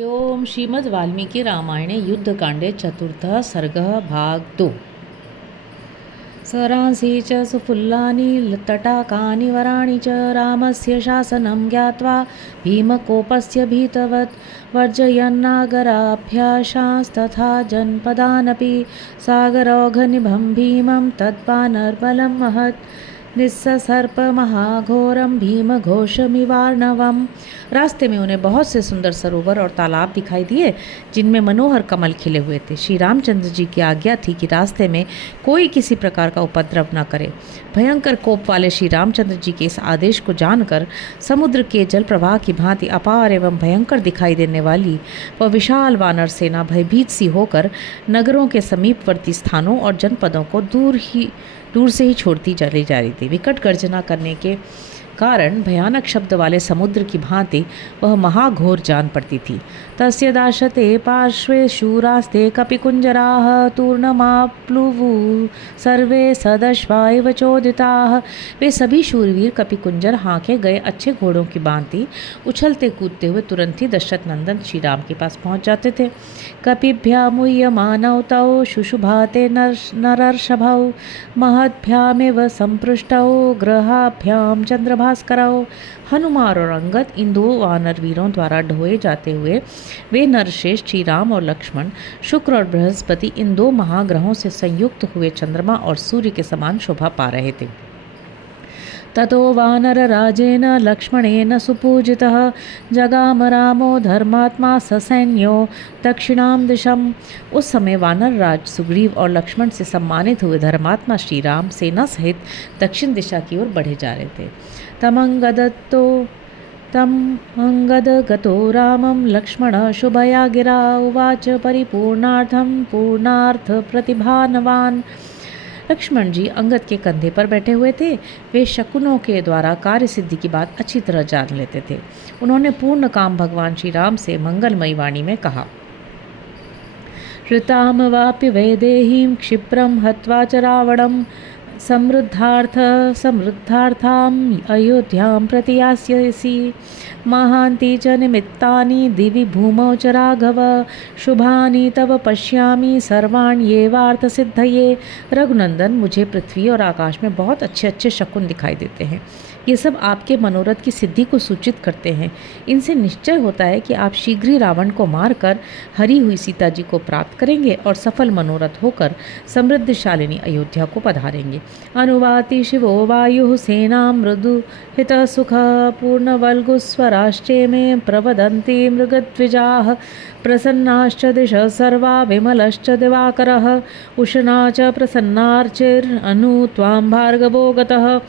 ओम श्रीमद् वाल्मीकि रामायणे युद्धकाण्डे चतुर्थः सर्गः भाग 2। सरांसि च सुफुल्लानि तटाकानि वराणि च रामस्य शासनं ज्ञात्वा भीमकोपस्य भीतवत् वर्जयन्नागराभ्याशांस्तथा जनपदानपि सागरौघनिभं भीमं तद्वानर्बलं महत् निस्सर्प महाघोरम भीम घोषमिवार्णवम। रास्ते में उन्हें बहुत से सुंदर सरोवर और तालाब दिखाई दिए जिनमें मनोहर कमल खिले हुए थे। श्री रामचंद्र जी की आज्ञा थी कि रास्ते में कोई किसी प्रकार का उपद्रव न करे। भयंकर कोप वाले श्री रामचंद्र जी के इस आदेश को जानकर समुद्र के जल प्रवाह की भांति अपार एवं भयंकर दिखाई देने वाली वह विशाल वानर सेना भयभीत सी होकर नगरों के समीपवर्ती स्थानों और जनपदों को दूर से ही छोड़ती चली जा रही थी। विकट गर्जना करने के कारण भयानक शब्द वाले समुद्र की भांति वह महाघोर जान पड़ती थी। तस्य दाशते पार्श्वे शूरास्ते कपिकुंजराः तूर्णमाप्लुवु सर्वे सदश्वा इव चोदिताः। वे सभी शूरवीर कपिकुंजर हांके गए अच्छे घोड़ों की भांति उछलते कूदते हुए तुरंत ही दशरथ नंदन श्री राम के पास पहुंच जाते थे। कपिभ्यामुह्यमानौ तौ शुशुभाते नरर्षभौ महद्भ्यामेव संपृष्टौ ग्रहाभ्याम चंद्रभास्करौ। हनुमान और अंगद इन दो वानर वीरों द्वारा ढोए जाते हुए वे नरश्रेष्ठ श्री राम और लक्ष्मण, शुक्र और बृहस्पति इन दो महाग्रहों से संयुक्त हुए चंद्रमा और सूर्य के समान शोभा पा रहे थे। ततो वानरराजेन लक्ष्मणेन सुपूजितः जगाम रामो धर्मात्मा ससैन्यो दक्षिणां दिशम। उस समय वानर राज सुग्रीव और लक्ष्मण से सम्मानित हुए धर्मात्मा श्री राम सेना सहित दक्षिण दिशा की ओर बढ़े जा रहे थे। तम अंगद गतो रामं लक्ष्मण शुभया गिरा उवाच परिपूर्णार्थं पूर्णार्थ प्रतिभानवान। लक्ष्मण जी अंगद के कंधे पर बैठे हुए थे। वे शकुनों के द्वारा कार्य सिद्धि की बात अच्छी तरह जान लेते थे। उन्होंने पूर्ण काम भगवान श्री राम से मंगलमयी वाणी में कहा, ऋताम वाप्य वैदेहीं क्षिप्रम हत्वा च रावणम समृद्धार्थाम अयोध्यां प्रति यास्यसि महान्ति च निमित्तानि दिवि भूमौ च राघव शुभानि तव पश्यामि सर्वाण्येवार्थ सिद्धये। रघुनंदन, मुझे पृथ्वी और आकाश में बहुत अच्छे अच्छे शकुन दिखाई देते हैं। ये सब आपके मनोरथ की सिद्धि को सूचित करते हैं। इनसे निश्चय होता है कि आप शीघ्र ही रावण को मारकर हरी हुई सीता जी को प्राप्त करेंगे और सफल मनोरथ होकर समृद्धशालिनी अयोध्या को पधारेंगे। अनुवाति शिवो वायु सेना मृदु हित सुख पूर्ण वल्गु स्वराष्ट्रे में प्रवदन्ति मृगद्विजाः प्रसन्नाश्च दिश सर्वा विमलश्च दिवाकरः उष्णा च प्रसन्नार्चिरनु त्वां भार्गवो गतः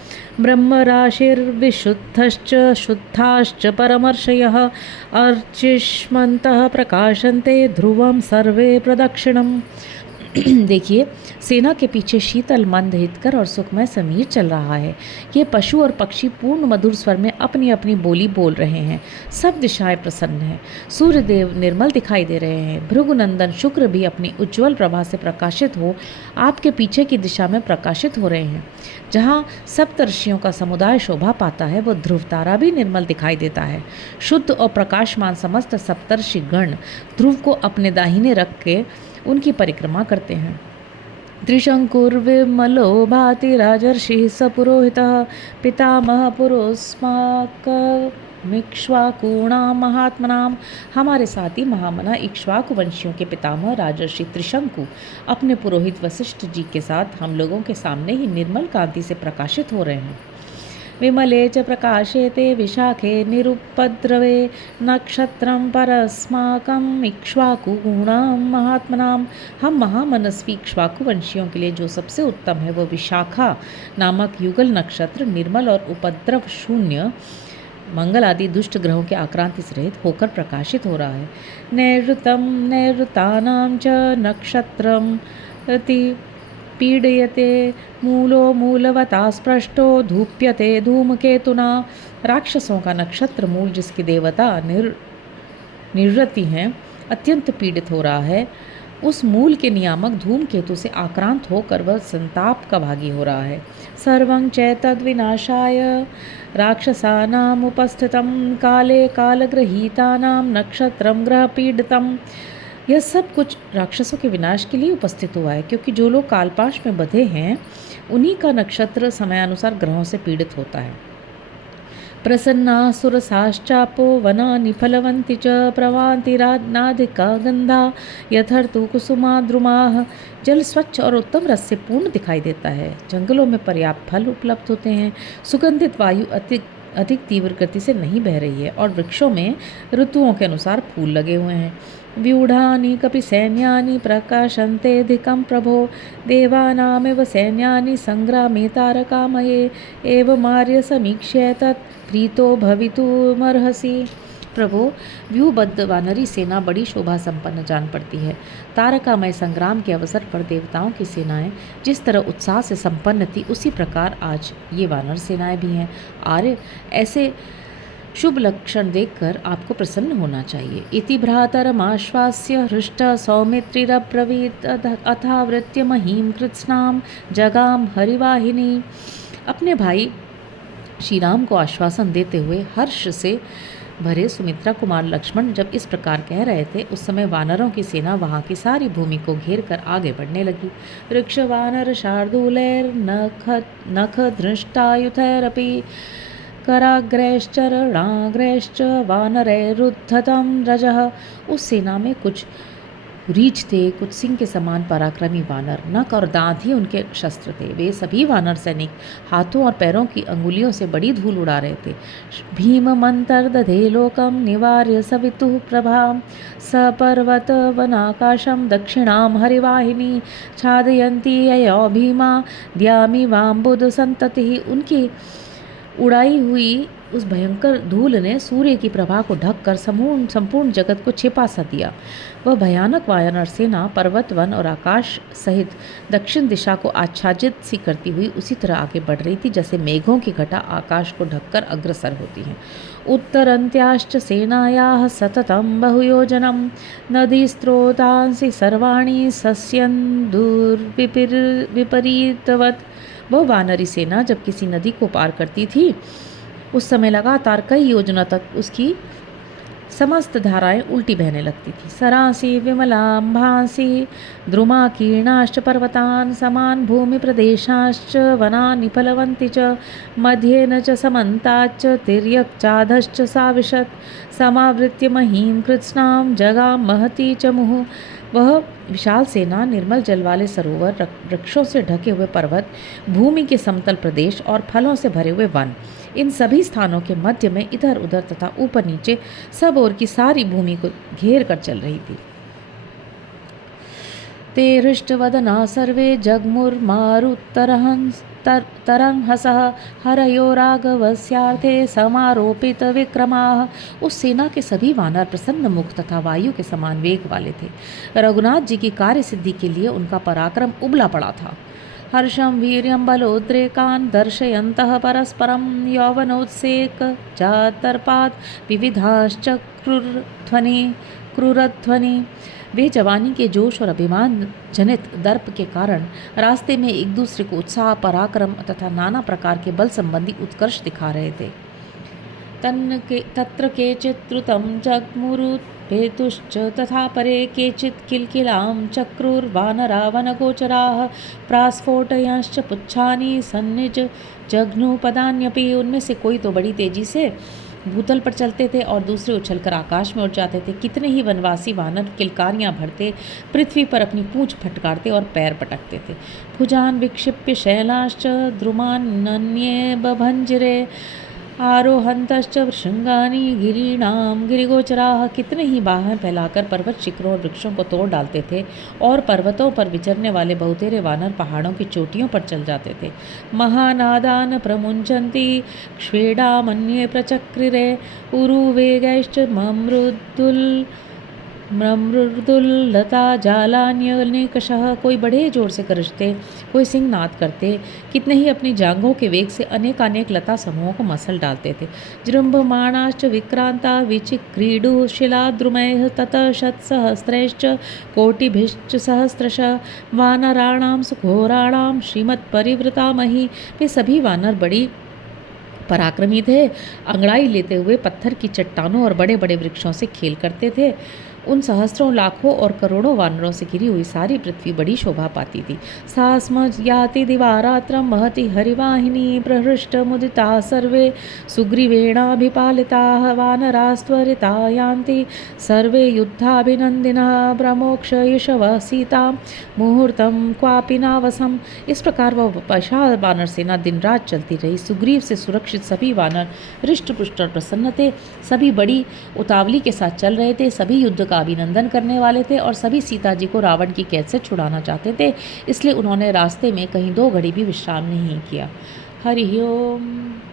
ब्रह्मराशिर्विशुद्धश्च शुद्धाश्च परमर्षयः अर्चिष्मन्तः प्रकाशन्ते ध्रुवं सर्वे प्रदक्षिणम्। देखिए, सेना के पीछे शीतल मंद हितकर और सुखमय समीर चल रहा है। ये पशु और पक्षी पूर्ण मधुर स्वर में अपनी अपनी बोली बोल रहे हैं। सब दिशाएं प्रसन्न हैं। सूर्यदेव निर्मल दिखाई दे रहे हैं। भृगुनंदन शुक्र भी अपनी उज्ज्वल प्रभा से प्रकाशित हो आपके पीछे की दिशा में प्रकाशित हो रहे हैं। जहाँ सप्तर्षियों का समुदाय शोभा पाता है, वो ध्रुव तारा भी निर्मल दिखाई देता है। शुद्ध और प्रकाशमान समस्त सप्तर्षि गण ध्रुव को अपने दाहिने रख के उनकी परिक्रमा करते हैं। त्रिशंकुर्विमलो भाति राजर्षि स पुरोहितः पितामह पुरोस्माकमिक्ष्वाकूणां महात्मनाम। हमारे साथी महामना इक्ष्वाकु वंशियों के पितामह राजर्षि त्रिशंकु अपने पुरोहित वशिष्ठ जी के साथ हम लोगों के सामने ही निर्मल कांति से प्रकाशित हो रहे हैं। विमले च प्रकाशे ते विशाखे निरुपद्रवे नक्षत्रं परस्माकम् इक्ष्वाकुगुणां महात्मनाम। हम महामनस्वी इक्ष्वाकु वंशियों के लिए जो सबसे उत्तम है वो विशाखा नामक युगल नक्षत्र निर्मल और उपद्रव शून्य मंगल आदि दुष्ट ग्रहों के आक्रांति से रहित होकर प्रकाशित हो रहा है। नैऋतं नैऋतानां च नक्षत्रं पीडयते मूलो मूलवता स्पृष्टो धूप्यते धूमकेतुना। राक्षसों का नक्षत्र मूल जिसकी देवता निवृत्ति हैं अत्यंत पीड़ित हो रहा है उस मूल के नियामक धूमकेतु से आक्रांत होकर वह संताप का भागी हो रहा है। सर्वं चैतद विनाशाय राक्षसानाम उपस्थितम काले कालग्रहीतानाम नक्षत्रम ग्रह पीडितम। यह सब कुछ राक्षसों के विनाश के लिए उपस्थित हुआ है, क्योंकि जो लोग कालपाश में बंधे हैं उन्हीं का नक्षत्र समयानुसार ग्रहों से पीड़ित होता है। प्रसन्ना सुरसाश्चापो वनानि फलवन्ति च प्रवान्तिरानाधिका गंधा यथर्तु कुसुमा द्रुमाः। जल स्वच्छ और उत्तम रस से पूर्ण दिखाई देता है, जंगलों में पर्याप्त फल उपलब्ध होते हैं, सुगंधित वायु अधिक तीव्र गति से नहीं बह रही है और वृक्षों में ऋतुओं के अनुसार फूल लगे हुए हैं। व्यूढ़ानि कपि सैन्यानि प्रकाशन्तेऽधिकं प्रभो देवानामेव सैन्यानि संग्रामे तारकामये एवमार्य समीक्ष्य तत् प्रीतो भवितुमर्हसि। प्रभो, व्यूहबद्ध वानरी सेना बड़ी शोभा संपन्न जान पड़ती है। तारकामय संग्राम के अवसर पर देवताओं की सेनाएं जिस तरह उत्साह से संपन्न थी, उसी प्रकार आज ये वानर सेनाएं भी हैं। आर्य, ऐसे शुभ लक्षण देखकर आपको प्रसन्न होना चाहिए। इति भ्रातरमाश्वास्य हृष्ट सौमित्रिरब्रवीत् अथावृत्य महीम कृत्स्नाम जगाम हरिवाहिनी। अपने भाई श्री राम को आश्वासन देते हुए हर्ष से भरे सुमित्रा कुमार लक्ष्मण जब इस प्रकार कह रहे थे, उस समय वानरों की सेना वहाँ की सारी भूमि को घेर कर आगे बढ़ने लगी। वृक्ष वानर शार्दूलैर नख धृष्टायुधैरपि कराग्रैश्च रणाग्रैश्च वानरैरुद्धतं रजः। उस सेना में कुछ रीछ थे, कुछ सिंह के समान पराक्रमी वानर, नख और दांत ही उनके शस्त्र थे। वे सभी वानर सैनिक हाथों और पैरों की अंगुलियों से बड़ी धूल उड़ा रहे थे। भीम मंतर दधे लोकम निवार्य सवितुः प्रभाम सपर्वत वनाकाशम दक्षिणाम हरिवाहिनी छादयन्ती ययो भीमा द्यामी वाम्बुद संतति। उनकी उड़ाई हुई उस भयंकर धूल ने सूर्य की प्रभा को ढककर संपूर्ण जगत को छिपा सा दिया। वह भयानक वानर सेना पर्वत, वन और आकाश सहित दक्षिण दिशा को आच्छादित सी करती हुई उसी तरह आगे बढ़ रही थी जैसे मेघों की घटा आकाश को ढककर अग्रसर होती है। उत्तरन्त्याश्च सेनायाः सततं बहुयोजनं नदी स्रोतांसि सर्वाणि सस्यन्दुर्विपरीतवत्। वह वानरी सेना जब किसी नदी को पार करती थी, उस समय लगातार कई योजना तक उसकी समस्त धाराएं उल्टी बहने लगती थी। सरांसी विमलांभांसी द्रुमाकीर्णाश्च पर्वतान् समान भूमि प्रदेशाश्च वनानि फलवन्ति च मध्येन च समन्ताच्च तिर्यक् चाधश्च साविशत् समावृत्य महीं कृत्स्नां जगाम महती च मुहुः। वह विशाल सेना निर्मल जल वाले सरोवर, वृक्षों से ढके हुए पर्वत, भूमि के समतल प्रदेश और फलों से भरे हुए वन, इन सभी स्थानों के मध्य में इधर उधर तथा ऊपर नीचे सब ओर की सारी भूमि को घेर कर चल रही थी। ते हृष्टवदना सर्वे जग्मुर्मारुतरंहसः हरयो राघवस्यार्थे समारोपित विक्रमाः। उस सेना के सभी वानर प्रसन्न मुख तथा वायु के समान वेग वाले थे। रघुनाथ जी की कार्य सिद्धि के लिए उनका पराक्रम उबला पड़ा था। हर्षं वीर्यं बलोद्रेकान् दर्शयन्तः परस्परं यौवनोत्सेक जातर्पात् विविधाश्च क्रूरध्वनि। वे जवानी के जोश और अभिमान जनित दर्प के कारण रास्ते में एक दूसरे को उत्साह, पराक्रम तथा नाना प्रकार के बल संबंधी उत्कर्ष दिखा रहे थे। तत्र केचित् द्रुतं जग्मुरुपेतुश्च तथा परे केचित् किलकिलां चक्रुर्वानरा वनगोचराः प्रास्फोटयंश्च पुच्छानि सन्निज जघ्नुपदान्यपि। उनमें से कोई तो बड़ी तेजी से भूतल पर चलते थे और दूसरे उछलकर आकाश में उड़ जाते थे। कितने ही वनवासी वानर किलकारियां भरते, पृथ्वी पर अपनी पूंछ फटकारते और पैर पटकते थे। भुजान विक्षिप्य शैलाश्च द्रुमान्ये बभंजरे आरोहंतश्च शृंगानि गिरीणाम गिरिगोचराः। कितने ही बाहें फैलाकर पर्वत शिखरों और वृक्षों को तोड़ डालते थे और पर्वतों पर विचरने वाले बहुतेरे वानर पहाड़ों की चोटियों पर चल जाते थे। महानादान प्रमुंचन्ति क्ष्वेडामन्ये प्रचक्रिरे उरुवेगैश्च ममृदुल मृदुलता जालान्यनेकशः, कोई बड़े जोर से गरजते, कोई सिंहनाद करते, कितने ही अपनी जांघों के वेग से अनेकानेक लता समूहों को मसल डालते थे। जृंभमाणाश्च विक्रांता विचिक्रीडुः शिलाद्रुमैः ततः शतसहस्रैश्च कोटिभिश्च सहस्रशः वानराणां सुघोराणां श्रीमत्परिवृता मही। वे सभी वानर बड़ी पराक्रमी थे, अंगड़ाई लेते हुए पत्थर की चट्टानों और बड़े बड़े वृक्षों से खेल करते थे। उन सहस्रों लाखों और करोड़ों वानरों से घिरी हुई सारी पृथ्वी बड़ी शोभा पाती थी। सा स्म याति दिवारात्रं महति हरिवाहिनी प्रहृष्ट मुदिता सर्वे सुग्रीवेणाभिपालिताः वानरास्त्वरिता यान्ति सर्वे युद्धाभिनन्दिनः प्रमोक्ष यशवः सीतां मुहूर्तं क्वापि नावसम्। इस प्रकार वह विशाल वानर सेना दिन रात चलती रही। सुग्रीव से सुरक्षित सभी वानर हृष्ट पुष्ट और प्रसन्न थे, सभी बड़ी उतावली के साथ चल रहे थे, सभी युद्ध का अभिनंदन करने वाले थे और सभी सीता जी को रावण की कैद से छुड़ाना चाहते थे। इसलिए उन्होंने रास्ते में कहीं 2 घड़ी भी विश्राम नहीं किया। हरि ओम।